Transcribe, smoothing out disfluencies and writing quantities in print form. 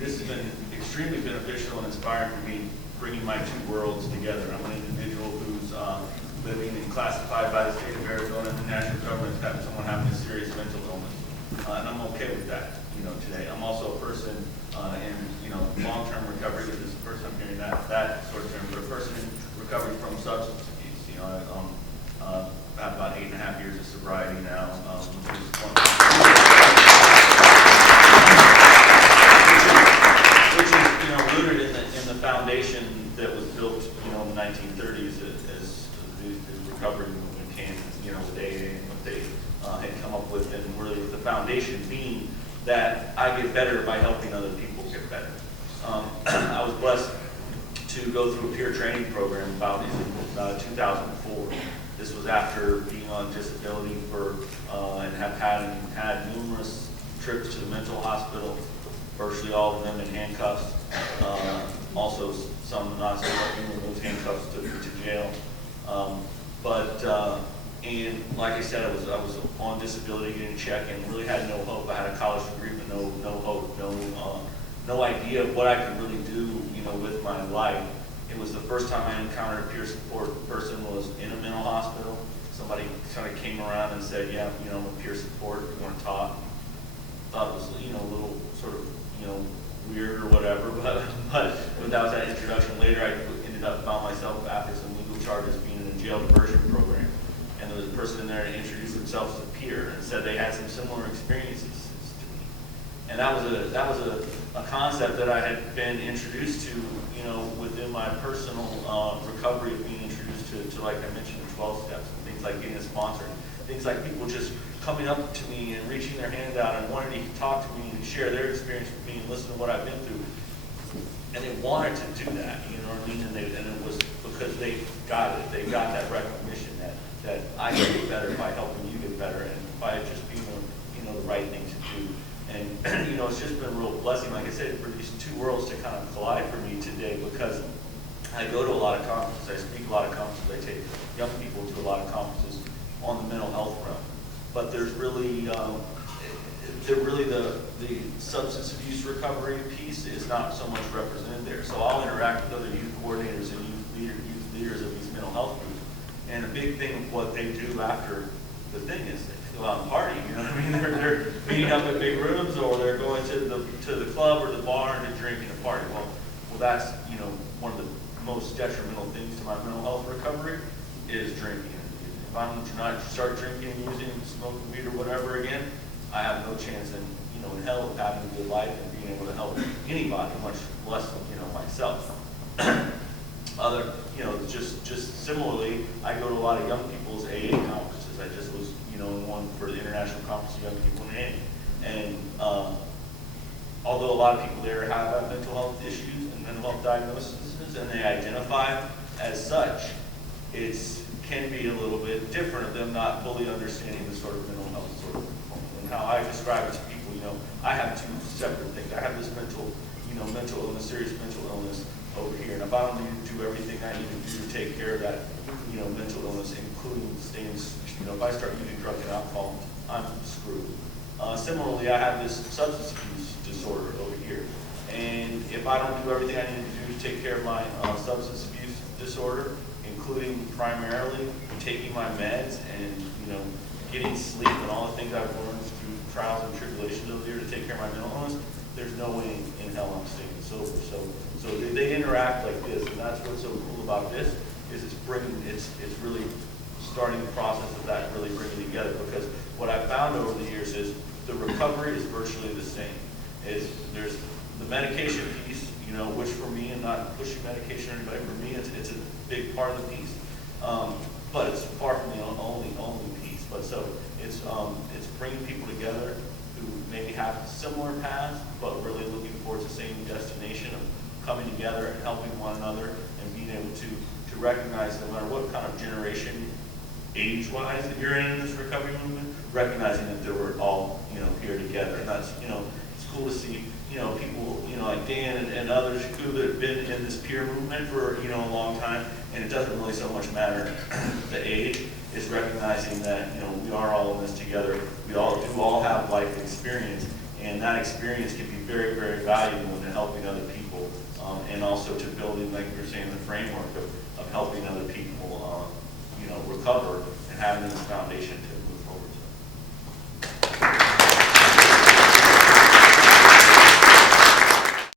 this has been extremely beneficial and inspiring for me, bringing my two worlds together. I'm an individual who's living and classified by the state of Arizona and the national government as someone having a serious mental illness, and I'm okay with that. Today I'm also a person in long-term recovery. This is the first time hearing that sort of term, but a person in recovery from substance abuse. I have about 8.5 years of sobriety now, which is rooted in the foundation that was built in the 1930s as the recovery movement came, with AA and what they had come up with, and really with the foundation being that I get better by helping other people get better. I was blessed to go through a peer training program about in 2004. This was after being on disability and have had numerous trips to the mental hospital, virtually all of them in handcuffs. Also some not so lucky with those handcuffs to jail. And like I said, I was on disability, getting checked, and really had no hope. I had a college degree, but no hope, no idea of what I could really do, with my life. It was the first time I encountered a peer support person was in a mental hospital. Somebody kind of came around and said, "Yeah, I'm a peer support. You want to talk?" Thought it was, a little sort of, weird or whatever, but that was that introduction. Later, I found myself after some legal charges being in a jail diversion program. And there was a person in there that introduced themselves as a peer and said they had some similar experiences to me. And that was a concept that I had been introduced to, within my personal recovery of being introduced to, like I mentioned, the 12 steps and things like getting a sponsor, things like people just coming up to me and reaching their hand out and wanting to talk to me and share their experience with me and listen to what I've been through. And they wanted to do that, you know what I mean? And it was because they got it. They got that recognition that I can get better by helping you get better and by just being the right thing to do. And it's just been a real blessing, like I said, for these two worlds to kind of collide for me today, because I go to a lot of conferences, I speak a lot of conferences, I take young people to a lot of conferences on the mental health realm. But there's really the substance abuse recovery piece is not so much represented there. So I'll interact with other youth coordinators and youth leaders of these mental health groups. And a big thing of what they do after the thing is they go out and party. You know what I mean? They're meeting up in big rooms, or they're going to the club or the bar and drinking and party. Well, that's one of the most detrimental things to my mental health recovery is drinking. If I'm not start drinking and using smoking weed or whatever again, I have no chance in hell of having a good life and being able to help anybody, much less myself. Just similarly, I go to a lot of young people's AA conferences. I just was, in one for the International Conference of Young People in AA. And although a lot of people there have mental health issues and mental health diagnoses, and they identify as such, it can be a little bit different of them not fully understanding the sort of mental health sort of component. And how I describe it to people, I have two separate things. I have this mental illness, serious mental illness over here, and if I don't need to do everything I need to do to take care of that, mental illness, including staying, if I start using drugs and alcohol, I'm screwed. Similarly, I have this substance abuse disorder over here, and if I don't do everything I need to do to take care of my substance abuse disorder, including primarily taking my meds and getting sleep and all the things I've learned through trials and tribulations over here to take care of my mental illness, there's no way in hell I'm staying sober. So they interact like this, and that's what's so cool about this is it's really starting the process of that really bringing together. Because what I've found over the years is the recovery is virtually the same. There's the medication piece, which for me, and not pushing medication or anybody, for me it's a big part of the piece. But it's far from the only piece. But so it's bringing people together who maybe have similar paths, but really looking towards the same destination of coming together and helping one another and being able to recognize no matter what kind of generation, age-wise, that you're in this recovery movement, recognizing that we're all here together. And that's it's cool to see people like Dan and others who have been in this peer movement for a long time, and it doesn't really so much matter the age. Is recognizing that we are all in this together. We all have life experience, And that experience can be very, very valuable in helping other people, and also to building, like you were saying, the framework of helping other people, you know, recover and having the foundation to